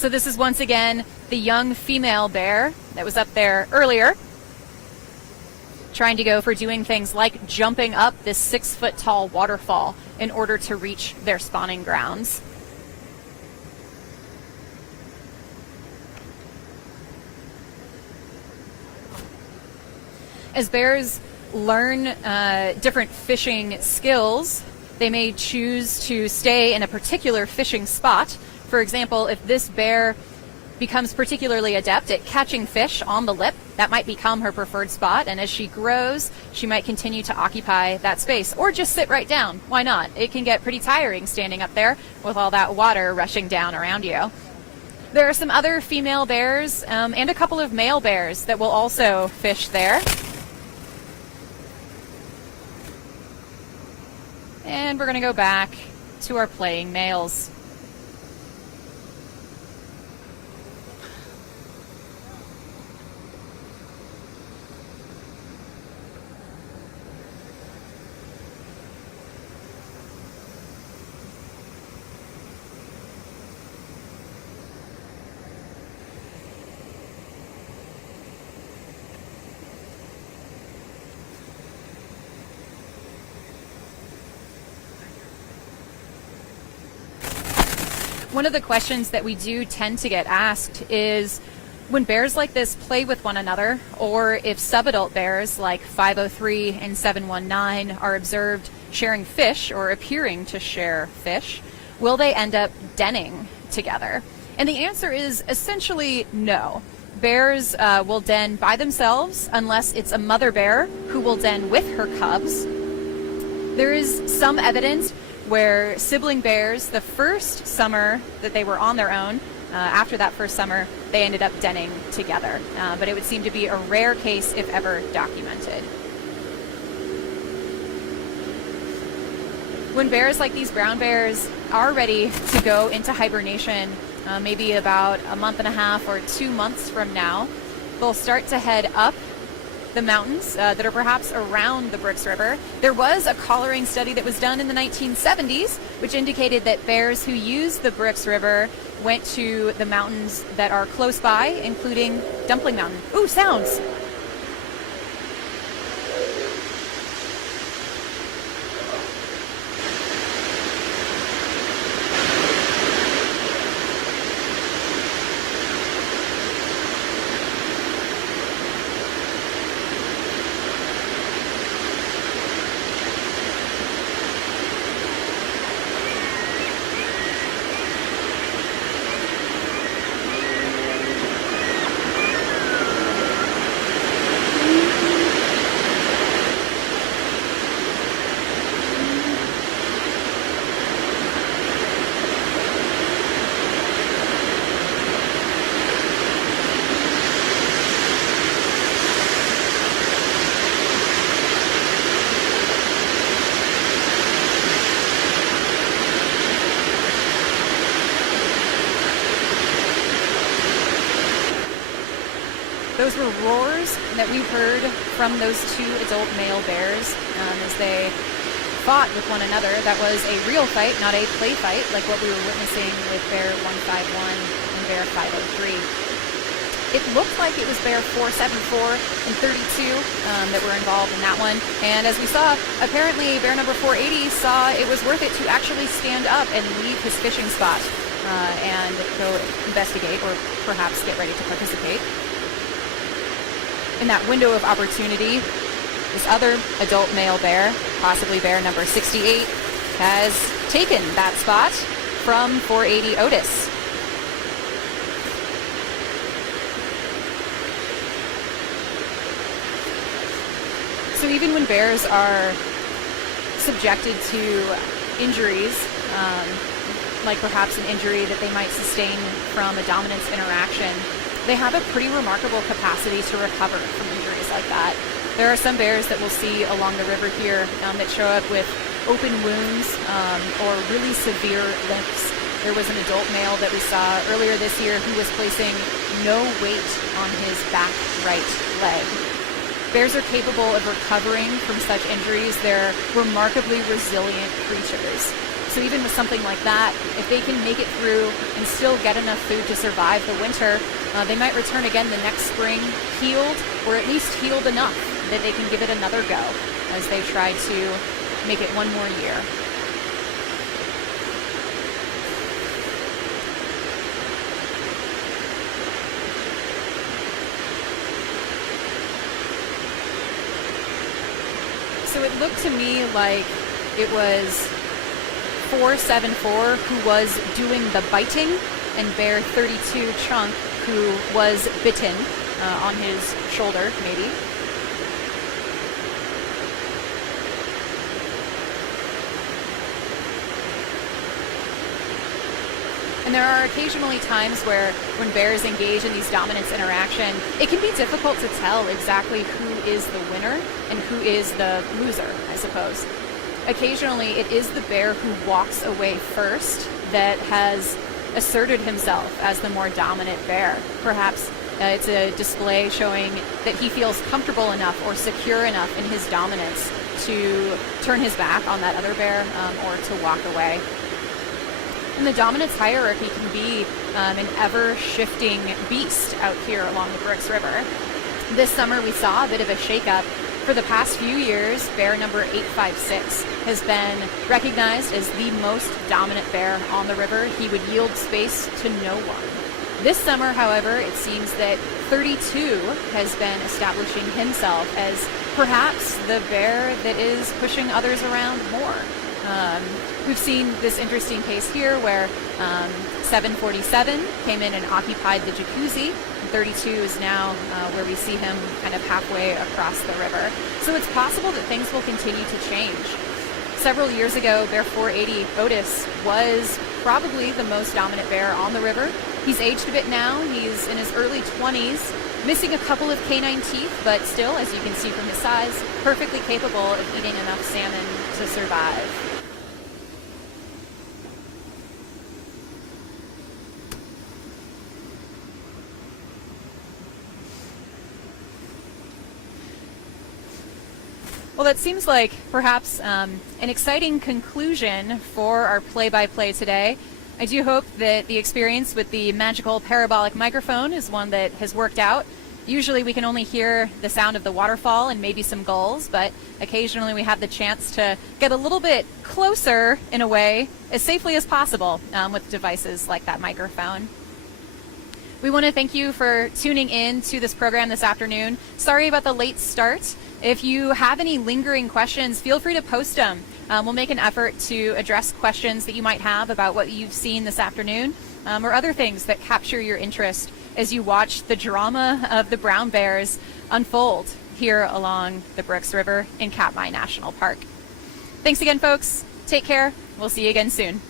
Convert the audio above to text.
So this is once again the young female bear that was up there earlier, trying to go for doing things like jumping up this 6-foot tall waterfall in order to reach their spawning grounds. As bears learn different fishing skills, they may choose to stay in a particular fishing spot. For example, if this bear becomes particularly adept at catching fish on the lip, that might become her preferred spot, and as she grows, she might continue to occupy that space, or just sit right down. Why not? It can get pretty tiring standing up there with all that water rushing down around you. There are some other female bears and a couple of male bears that will also fish there. And we're going to go back to our playing males. One of the questions that we do tend to get asked is when bears like this play with one another, or if subadult bears like 503 and 719 are observed sharing fish or appearing to share fish, will they end up denning together? And the answer is essentially no. Bears will den by themselves unless it's a mother bear who will den with her cubs. There is some evidence where sibling bears, the first summer that they were on their own, after that first summer, they ended up denning together. But it would seem to be a rare case, if ever documented. When bears like these brown bears are ready to go into hibernation, maybe about a month and a half or 2 months from now, they'll start to head up the mountains that are perhaps around the Brooks River. There was a collaring study that was done in the 1970s, which indicated that bears who use the Brooks River went to the mountains that are close by, including Dumpling Mountain. Ooh, sounds! Those were roars that we heard from those two adult male bears as they fought with one another. That was a real fight, not a play fight, like what we were witnessing with bear 151 and bear 503. It looked like it was bear 474 and 32 that were involved in that one. And as we saw, apparently bear number 480 saw it was worth it to actually stand up and leave his fishing spot and go investigate or perhaps get ready to participate. In that window of opportunity, this other adult male bear, possibly bear number 68, has taken that spot from 480 Otis. So even when bears are subjected to injuries, like perhaps an injury that they might sustain from a dominance interaction, they have a pretty remarkable capacity to recover from injuries like that. There are some bears that we'll see along the river here that show up with open wounds or really severe limps. There was an adult male that we saw earlier this year who was placing no weight on his back right leg. Bears are capable of recovering from such injuries. They're remarkably resilient creatures. So even with something like that, if they can make it through and still get enough food to survive the winter, they might return again the next spring healed, or at least healed enough that they can give it another go as they try to make it one more year. So it looked to me like it was 474 who was doing the biting, and Bear 32 Chunk who was bitten on his shoulder, maybe. And there are occasionally times where when bears engage in these dominance interaction, it can be difficult to tell exactly who is the winner and who is the loser, I suppose. Occasionally, it is the bear who walks away first that has asserted himself as the more dominant bear. Perhaps it's a display showing that he feels comfortable enough or secure enough in his dominance to turn his back on that other bear or to walk away. And the dominance hierarchy can be an ever-shifting beast out here along the Brooks River. This summer we saw a bit of a shakeup. For the past few years, bear number 856 has been recognized as the most dominant bear on the river. He would yield space to no one. This summer, however, it seems that 32 has been establishing himself as perhaps the bear that is pushing others around more. We've seen this interesting case here where 747 came in and occupied the jacuzzi. 32 is now where we see him kind of halfway across the river. So it's possible that things will continue to change. Several years ago, Bear 480 Otis was probably the most dominant bear on the river. He's aged a bit now. He's in his early 20s, missing a couple of canine teeth, but still, as you can see from his size, perfectly capable of eating enough salmon to survive. Well, that seems like perhaps an exciting conclusion for our play-by-play today. I do hope that the experience with the magical parabolic microphone is one that has worked out. Usually we can only hear the sound of the waterfall and maybe some gulls, but occasionally we have the chance to get a little bit closer, in a way, as safely as possible with devices like that microphone. We want to thank you for tuning in to this program this afternoon. Sorry about the late start. If you have any lingering questions, feel free to post them. We'll make an effort to address questions that you might have about what you've seen this afternoon or other things that capture your interest as you watch the drama of the brown bears unfold here along the Brooks River in Katmai National Park. Thanks again, folks. Take care. We'll see you again soon.